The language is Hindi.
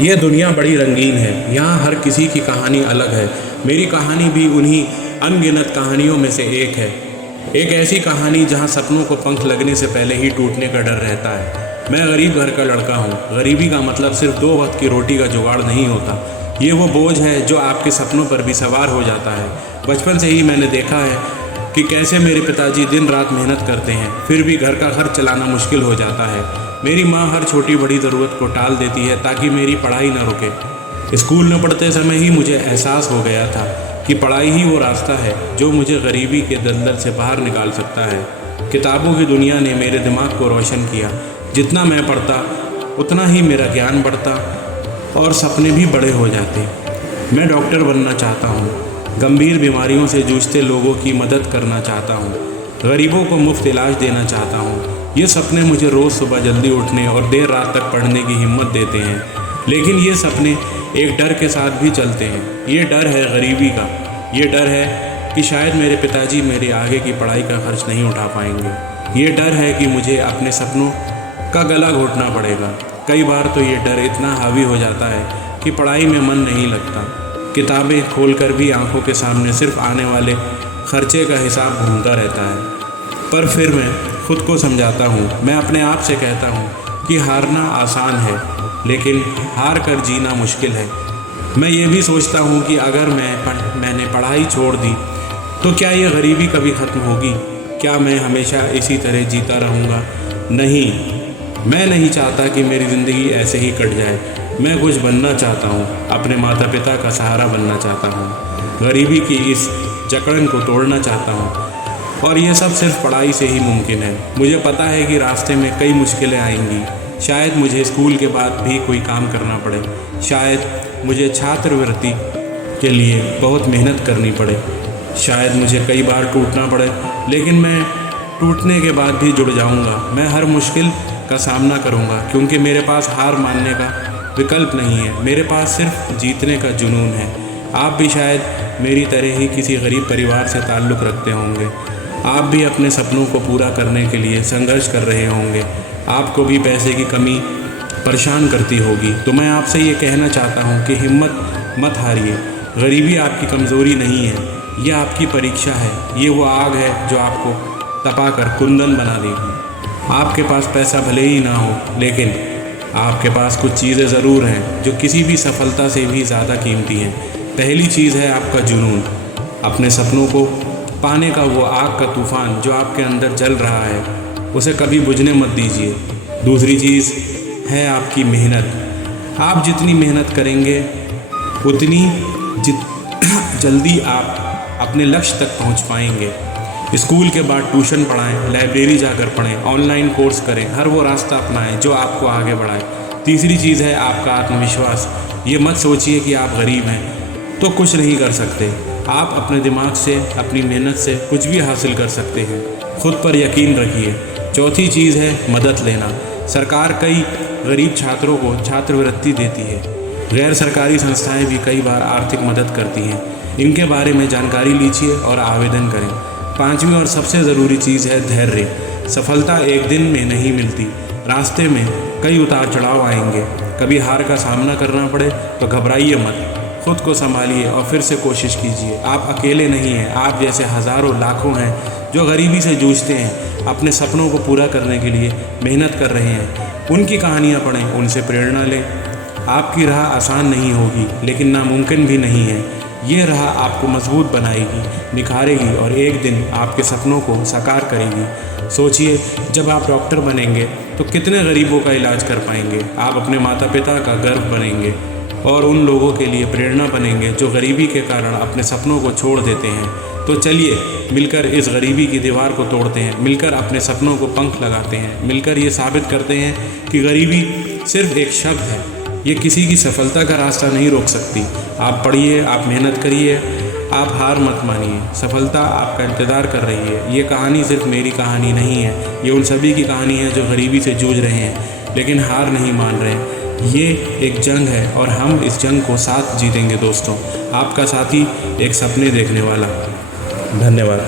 यह दुनिया बड़ी रंगीन है, यहाँ हर किसी की कहानी अलग है। मेरी कहानी भी उन्हीं अनगिनत कहानियों में से एक है। एक ऐसी कहानी जहाँ सपनों को पंख लगने से पहले ही टूटने का डर रहता है। मैं गरीब घर का लड़का हूँ। गरीबी का मतलब सिर्फ 2 वक्त की रोटी का जुगाड़ नहीं होता। ये वो बोझ है जो आपके सपनों पर भी सवार हो जाता है। बचपन से ही मैंने देखा है कि कैसे मेरे पिताजी दिन रात मेहनत करते हैं, फिर भी घर का खर्च चलाना मुश्किल हो जाता है। मेरी माँ हर छोटी बड़ी ज़रूरत को टाल देती है ताकि मेरी पढ़ाई न रुके। स्कूल न पढ़ते समय ही मुझे एहसास हो गया था कि पढ़ाई ही वो रास्ता है जो मुझे गरीबी के दलदल से बाहर निकाल सकता है। किताबों की दुनिया ने मेरे दिमाग को रोशन किया। जितना मैं पढ़ता उतना ही मेरा ज्ञान बढ़ता और सपने भी बड़े हो जाते। मैं डॉक्टर बनना चाहता हूँ। गंभीर बीमारियों से जूझते लोगों की मदद करना चाहता हूँ। गरीबों को मुफ्त इलाज देना चाहता हूँ। ये सपने मुझे रोज़ सुबह जल्दी उठने और देर रात तक पढ़ने की हिम्मत देते हैं। लेकिन ये सपने एक डर के साथ भी चलते हैं। ये डर है गरीबी का। ये डर है कि शायद मेरे पिताजी मेरे आगे की पढ़ाई का खर्च नहीं उठा पाएंगे। ये डर है कि मुझे अपने सपनों का गला घोटना पड़ेगा। कई बार तो ये डर इतना हावी हो जाता है कि पढ़ाई में मन नहीं लगता। किताबें खोलकर भी आंखों के सामने सिर्फ आने वाले खर्चे का हिसाब घूमता रहता है। पर फिर मैं खुद को समझाता हूँ, मैं अपने आप से कहता हूँ कि हारना आसान है लेकिन हार कर जीना मुश्किल है। मैं ये भी सोचता हूँ कि अगर मैंने पढ़ाई छोड़ दी तो क्या ये गरीबी कभी ख़त्म होगी? क्या मैं हमेशा इसी तरह जीता रहूँगा? नहीं, मैं नहीं चाहता कि मेरी ज़िंदगी ऐसे ही कट जाए। मैं कुछ बनना चाहता हूँ। अपने माता पिता का सहारा बनना चाहता हूँ। गरीबी की इस जकड़न को तोड़ना चाहता हूँ और ये सब सिर्फ पढ़ाई से ही मुमकिन है। मुझे पता है कि रास्ते में कई मुश्किलें आएंगी। शायद मुझे स्कूल के बाद भी कोई काम करना पड़े। शायद मुझे छात्रवृत्ति के लिए बहुत मेहनत करनी पड़े। शायद मुझे कई बार टूटना पड़े, लेकिन मैं टूटने के बाद भी जुड़ जाऊंगा। मैं हर मुश्किल का सामना करूंगा क्योंकि मेरे पास हार मानने का विकल्प नहीं है। मेरे पास सिर्फ जीतने का जुनून है। आप भी शायद मेरी तरह ही किसी गरीब परिवार से ताल्लुक़ रखते होंगे। आप भी अपने सपनों को पूरा करने के लिए संघर्ष कर रहे होंगे। आपको भी पैसे की कमी परेशान करती होगी। तो मैं आपसे ये कहना चाहता हूँ कि हिम्मत मत हारिए। गरीबी आपकी कमज़ोरी नहीं है, यह आपकी परीक्षा है। ये वो आग है जो आपको तपाकर कुंदन बना देगी। आपके पास पैसा भले ही ना हो, लेकिन आपके पास कुछ चीज़ें ज़रूर हैं जो किसी भी सफलता से भी ज़्यादा कीमती हैं। पहली चीज़ है आपका जुनून। अपने सपनों को पाने का वो आग का तूफ़ान जो आपके अंदर जल रहा है, उसे कभी बुझने मत दीजिए। दूसरी चीज़ है आपकी मेहनत। आप जितनी मेहनत करेंगे उतनी जल्दी आप अपने लक्ष्य तक पहुंच पाएंगे। स्कूल के बाद ट्यूशन पढ़ाएं, लाइब्रेरी जाकर पढ़ें, ऑनलाइन कोर्स करें, हर वो रास्ता अपनाएं जो आपको आगे बढ़ाए। तीसरी चीज़ है आपका आत्मविश्वास। ये मत सोचिए कि आप गरीब हैं तो कुछ नहीं कर सकते। आप अपने दिमाग से, अपनी मेहनत से कुछ भी हासिल कर सकते हैं। खुद पर यकीन रखिए। चौथी चीज़ है मदद लेना। सरकार कई गरीब छात्रों को छात्रवृत्ति देती है। गैर सरकारी संस्थाएं भी कई बार आर्थिक मदद करती हैं। इनके बारे में जानकारी लीजिए और आवेदन करें। पांचवी और सबसे ज़रूरी चीज़ है धैर्य। सफलता एक दिन में नहीं मिलती। रास्ते में कई उतार चढ़ाव आएंगे। कभी हार का सामना करना पड़े तो घबराइए मत। खुद को संभालिए और फिर से कोशिश कीजिए। आप अकेले नहीं हैं। आप जैसे हज़ारों लाखों हैं जो गरीबी से जूझते हैं, अपने सपनों को पूरा करने के लिए मेहनत कर रहे हैं। उनकी कहानियाँ पढ़ें, उनसे प्रेरणा लें। आपकी राह आसान नहीं होगी लेकिन नामुमकिन भी नहीं है। ये राह आपको मजबूत बनाएगी, निखारेगी और एक दिन आपके सपनों को साकार करेगी। सोचिए, जब आप डॉक्टर बनेंगे तो कितने गरीबों का इलाज कर पाएंगे। आप अपने माता पिता का गर्व बनेंगे और उन लोगों के लिए प्रेरणा बनेंगे जो गरीबी के कारण अपने सपनों को छोड़ देते हैं। तो चलिए मिलकर इस गरीबी की दीवार को तोड़ते हैं, मिलकर अपने सपनों को पंख लगाते हैं, मिलकर ये साबित करते हैं कि गरीबी सिर्फ एक शब्द है। ये किसी की सफलता का रास्ता नहीं रोक सकती। आप पढ़िए, आप मेहनत करिए, आप हार मत मानिए। सफलता आपका इंतज़ार कर रही है। ये कहानी सिर्फ मेरी कहानी नहीं है, ये उन सभी की कहानी है जो गरीबी से जूझ रहे हैं लेकिन हार नहीं मान रहे। ये एक जंग है और हम इस जंग को साथ जीतेंगे दोस्तों। आपका साथी, एक सपने देखने वाला। धन्यवाद।